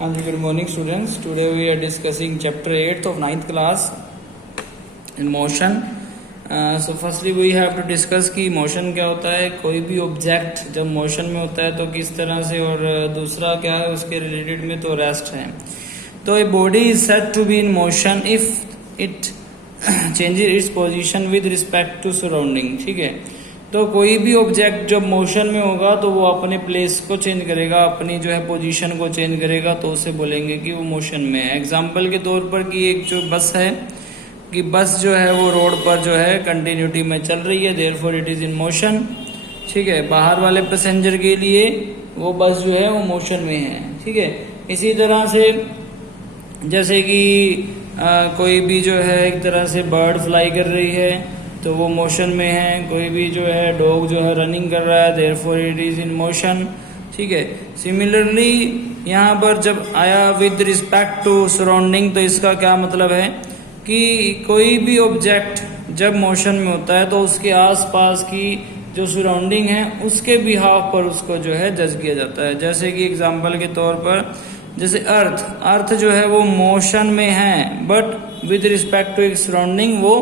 Good morning, students. Today we are discussing chapter 8th of 9th class in motion. So firstly we have to discuss कि motion क्या होता है, कोई भी object जब motion में होता है तो किस तरह से, और दूसरा क्या है उसके related में तो rest है. तो a body is said to be in motion if it changes its position with respect to surrounding. ठीक है, तो कोई भी ऑब्जेक्ट जब मोशन में होगा तो वो अपने प्लेस को चेंज करेगा, अपनी जो है पोजीशन को चेंज करेगा, तो उसे बोलेंगे कि वो मोशन में है. एग्जांपल के तौर पर कि एक जो बस है कि बस जो है वो रोड पर जो है कंटिन्यूटी में चल रही है, therefore it is in motion. ठीक है, बाहर वाले पैसेंजर के लिए वो बस जो है वो मोशन में है. ठीक है, इसी तरह से जैसे कि कोई भी जो है एक तरह से बर्ड फ्लाई कर रही है तो वो मोशन में है. कोई भी जो है डॉग जो है रनिंग कर रहा है, therefore it is in motion. ठीक है, सिमिलरली यहाँ पर जब आया विद रिस्पेक्ट टू सराउंडिंग, तो इसका क्या मतलब है कि कोई भी ऑब्जेक्ट जब मोशन में होता है तो उसके आसपास की जो सराउंडिंग है उसके बिहाफ पर उसको जो है जज किया जाता है. जैसे कि एग्जांपल के तौर पर जैसे अर्थ जो है वो मोशन में है, but with respect to its surrounding वो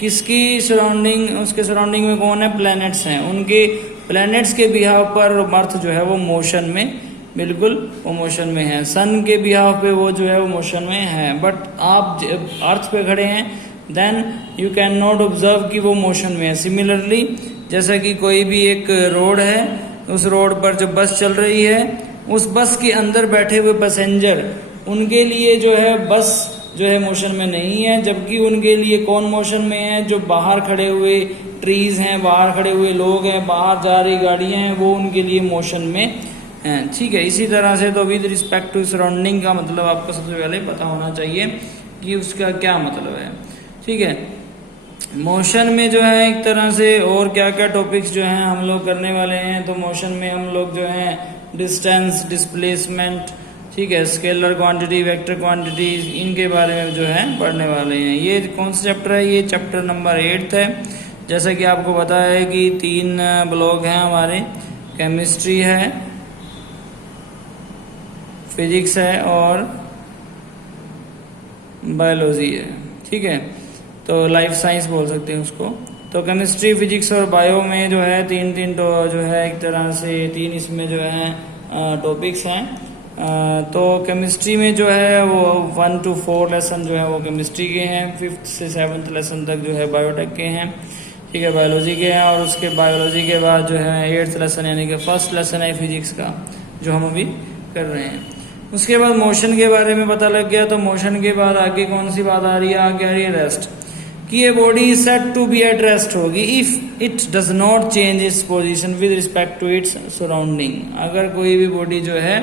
किसकी सराउंडिंग, उसके सराउंडिंग में कौन है, प्लैनेट्स हैं, उनके प्लैनेट्स के बिहाफ पर अर्थ जो है वो मोशन में, बिल्कुल वो मोशन में है. सन के बिहाफ पे वो जो है वो मोशन में है, बट आप जब अर्थ पे खड़े हैं then you can not observe कि वो मोशन में है. सिमिलरली जैसा कि कोई भी एक रोड है, उस रोड पर जो बस चल रही है, उस बस के अंदर बैठे हुए पैसेंजर, उनके लिए जो है बस जो है मोशन में नहीं है, जबकि उनके लिए कौन मोशन में है, जो बाहर खड़े हुए ट्रीज हैं, बाहर खड़े हुए लोग हैं, बाहर जा रही गाड़ियां हैं, वो उनके लिए मोशन में हैं. ठीक है, इसी तरह से तो विद रिस्पेक्ट टू सराउंडिंग का मतलब आपको सबसे पहले पता होना चाहिए कि उसका क्या मतलब है. ठीक है, मोशन में जो है एक तरह से और क्या क्या टॉपिक्स जो हैं हम लोग करने वाले हैं. तो मोशन में हम लोग जो है डिस्टेंस, डिस्प्लेसमेंट, ठीक है, स्केलर क्वांटिटी, वेक्टर क्वांटिटी, इनके बारे में जो है पढ़ने वाले हैं. ये कौन सा चैप्टर है, ये चैप्टर नंबर 8 है. जैसा कि आपको पता है कि 3 ब्लॉक हैं हमारे, केमिस्ट्री है, फिजिक्स है और बायोलॉजी है. ठीक है, तो लाइफ साइंस बोल सकते हैं उसको. तो केमिस्ट्री, फिजिक्स और बायो में जो है तीन जो है एक तरह से 3 इसमें जो है टॉपिक्स हैं. तो केमिस्ट्री में जो है वो 1 to 4 लेसन जो है वो केमिस्ट्री के हैं, 5th से 7th लेसन तक जो है बायोटेक के हैं. ठीक है, बायोलॉजी के हैं, और उसके बायोलॉजी के बाद जो है 8th लेसन यानी कि फर्स्ट लेसन है फिजिक्स का जो हम अभी कर रहे हैं. उसके बाद मोशन के बारे में पता लग गया. तो मोशन के बाद आगे कौन सी बात आ रही है, आगे आ रही है रेस्ट, कि ये body is said to be at rest होगी if it does not change its position with respect to its surrounding. अगर कोई भी बॉडी जो है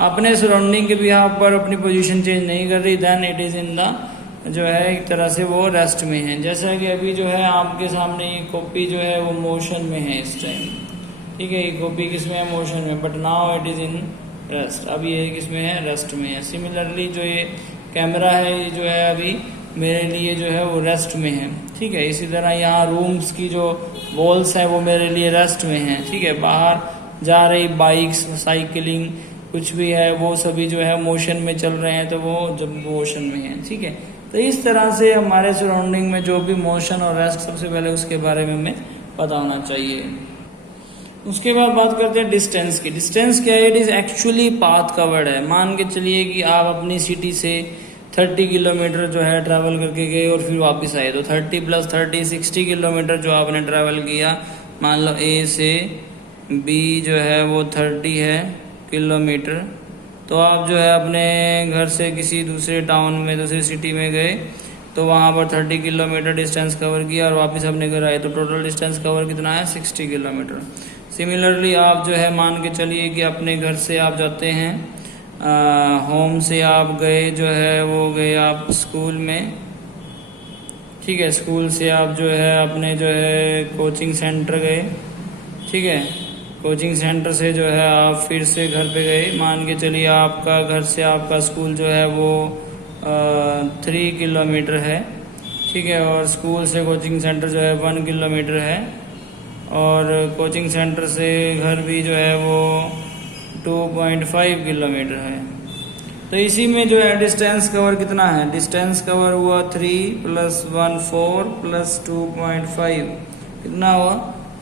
अपने सराउंडिंग के बिहाफ पर अपनी पोजीशन चेंज नहीं कर रही, then it is in the जो है एक तरह से वो रेस्ट में है. जैसा कि अभी जो है आपके सामने ये कॉपी जो है वो मोशन में है इस टाइम. ठीक है, ये कॉपी किस में है, मोशन में, but now it is in rest. अभी ये किस में है, रेस्ट में है. सिमिलरली जो ये कैमरा है ये जो है अभी मेरे लिए जो है वो रेस्ट में है. ठीक है, इसी तरह यहाँ रूम्स की जो वॉल्स हैं वो मेरे लिए रेस्ट में है. ठीक है, बाहर जा रही बाइक्स, साइकिलिंग, कुछ भी है, वो सभी जो है मोशन में चल रहे हैं, तो वो जब मोशन में है. ठीक है, तो इस तरह से हमारे सराउंडिंग में जो भी मोशन और रेस्ट, सबसे पहले उसके बारे में हमें पता होना चाहिए. उसके बाद बात करते हैं डिस्टेंस की. डिस्टेंस क्या है, it is actually path covered है. मान के चलिए कि आप अपनी सिटी से 30 किलोमीटर जो है ट्रैवल करके गए और फिर वापस आए, तो 30 + 30 60 किलोमीटर जो आपने ट्रैवल किया. मान लो ए से बी जो है वो 30 है किलोमीटर, तो आप जो है अपने घर से किसी दूसरे टाउन में, दूसरी सिटी में गए, तो वहाँ पर 30 किलोमीटर डिस्टेंस कवर किया और वापस अपने घर आए, तो टोटल डिस्टेंस कवर कितना है, 60 किलोमीटर. सिमिलरली आप जो है मान के चलिए कि अपने घर से आप जाते हैं, होम से आप गए जो है वो गए आप स्कूल में. ठीक है, स्कूल से आप जो है अपने जो है कोचिंग सेंटर गए. ठीक है, कोचिंग सेंटर से जो है आप फिर से घर पे गए. मान के चलिए आपका घर से आपका स्कूल जो है वो 3 किलोमीटर है. ठीक है, और स्कूल से कोचिंग सेंटर जो है 1 किलोमीटर है, और कोचिंग सेंटर से घर भी जो है वो 2.5 किलोमीटर है. तो इसी में जो है डिस्टेंस कवर कितना है, डिस्टेंस कवर हुआ 3 + 1 4 + 2.5 कितना हुआ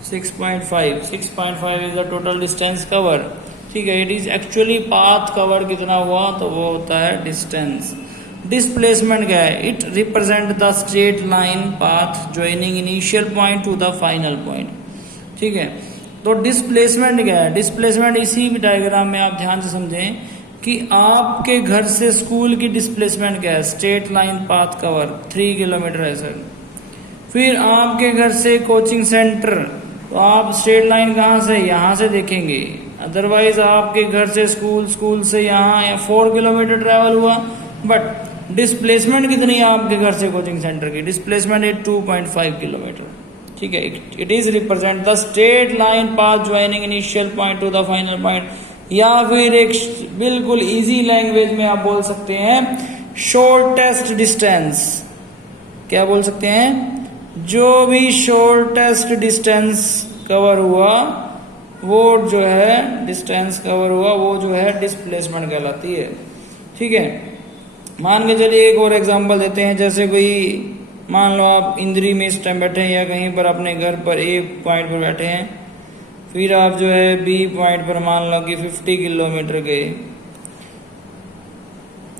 6.5। 6.5 is the total distance cover. ठीक है, it is actually path cover कितना हुआ, तो वो होता है डिस्टेंस। डिस्प्लेसमेंट क्या है, it represent the straight line path joining initial point two the final point. ठीक है, तो डिस्प्लेसमेंट क्या है, डिस्प्लेसमेंट इसी डायग्राम में आप ध्यान से समझें कि आपके घर से स्कूल की डिस्प्लेसमेंट क्या है, straight line path cover 3 kilometre है सर। फिर आपके घर से कोचिंग सेंटर, तो आप स्ट्रेट लाइन कहाँ से, यहाँ से देखेंगे। अदरवाइज आपके घर से स्कूल, स्कूल से यहाँ 4 किलोमीटर ट्रेवल हुआ, बट डिस्प्लेसमेंट कितनी है आपके घर से कोचिंग सेंटर की, डिस्प्लेसमेंट है 2.5 किलोमीटर। ठीक है, it is represent the straight line path joining initial point two the final point. या फिर एक बिल्कुल इजी लैंग्वेज में आप बोल सकते हैं शॉर्टेस्ट डिस्टेंस। क्या बोल सकते हैं, जो भी शॉर्टेस्ट डिस्टेंस कवर हुआ वो जो है डिस्टेंस कवर हुआ वो जो है डिस्प्लेसमेंट कहलाती है। ठीक है, मान के चलिए एक और एग्जांपल देते हैं। जैसे कोई मान लो आप इंद्री में इस टाइम बैठे हैं या कहीं पर अपने घर पर ए पॉइंट पर बैठे हैं, फिर आप जो है बी पॉइंट पर मान लो कि 50 किलोमीटर गए।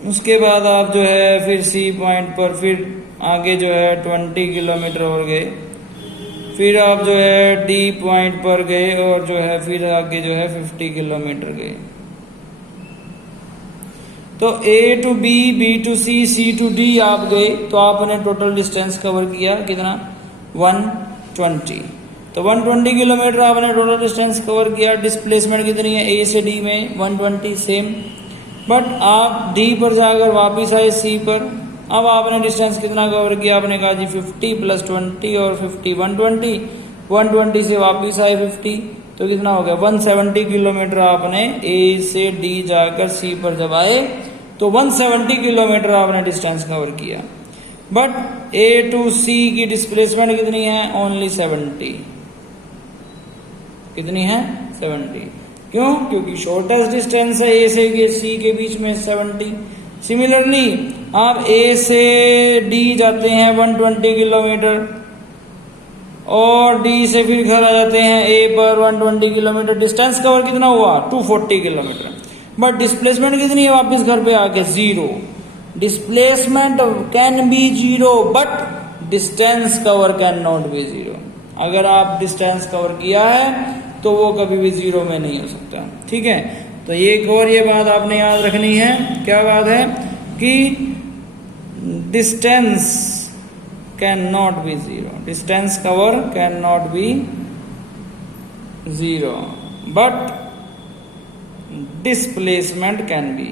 उसके बाद आप जो है फिर सी पॉइंट पर फिर आगे जो है 20 किलोमीटर और गए। फिर आप जो है डी पॉइंट पर गए और जो है फिर आगे जो है 50 किलोमीटर गए। तो A to B, B to C, C to D आप गए, तो आपने टोटल डिस्टेंस कवर किया कितना 120। तो 120 किलोमीटर आपने टोटल डिस्टेंस कवर किया। डिस्प्लेसमेंट कितनी है ए से डी में 120 सेम। बट आप डी पर जाकर वापिस आए सी पर, अब आपने डिस्टेंस कितना कवर किया, आपने कहा जी 50 + 20 और 50 120। 120 से वापिस आए 50, तो कितना हो गया 170 किलोमीटर आपने ए से डी जाकर सी पर जब आए तो 170 किलोमीटर आपने डिस्टेंस कवर किया। बट ए टू सी की डिस्प्लेसमेंट कितनी है, ओनली 70। कितनी है 70। क्यों, क्योंकि शॉर्टेस्ट डिस्टेंस है ए से सी के बीच में 70। सिमिलरली आप ए से डी जाते हैं 120 किलोमीटर और डी से फिर घर आ जाते हैं ए पर 120 किलोमीटर। डिस्टेंस कवर कितना हुआ 240 किलोमीटर। बट डिस्प्लेसमेंट कितनी है वापस घर पे आके 0। Displacement can be 0 but distance cover can not be 0। अगर आप डिस्टेंस कवर किया है तो वो कभी भी 0 में नहीं हो सकता। ठीक है, तो एक और ये बात आपने याद रखनी है। क्या बात है कि distance can not be 0, distance cover can not be 0 but displacement can be,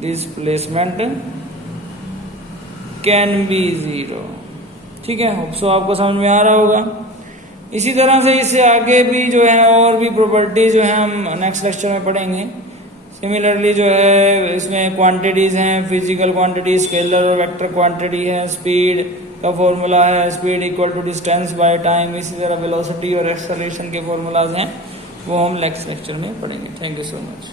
displacement can be 0। ठीक है, होप सो आपको समझ में आ रहा होगा। इसी तरह से इससे आगे भी जो है और भी प्रॉपर्टी जो है हम नेक्स्ट लेक्चर में पढ़ेंगे। सिमिलरली जो है इसमें क्वांटिटीज हैं, फिजिकल क्वांटिटी, स्केलर और वेक्टर क्वांटिटी है। स्पीड का फॉर्मूला है speed equal to distance by time. इसी तरह वेलोसिटी और एक्सेलरेशन के फॉर्मूलाज हैं, वो हम नेक्स्ट लेक्चर में पढ़ेंगे। Thank you so much.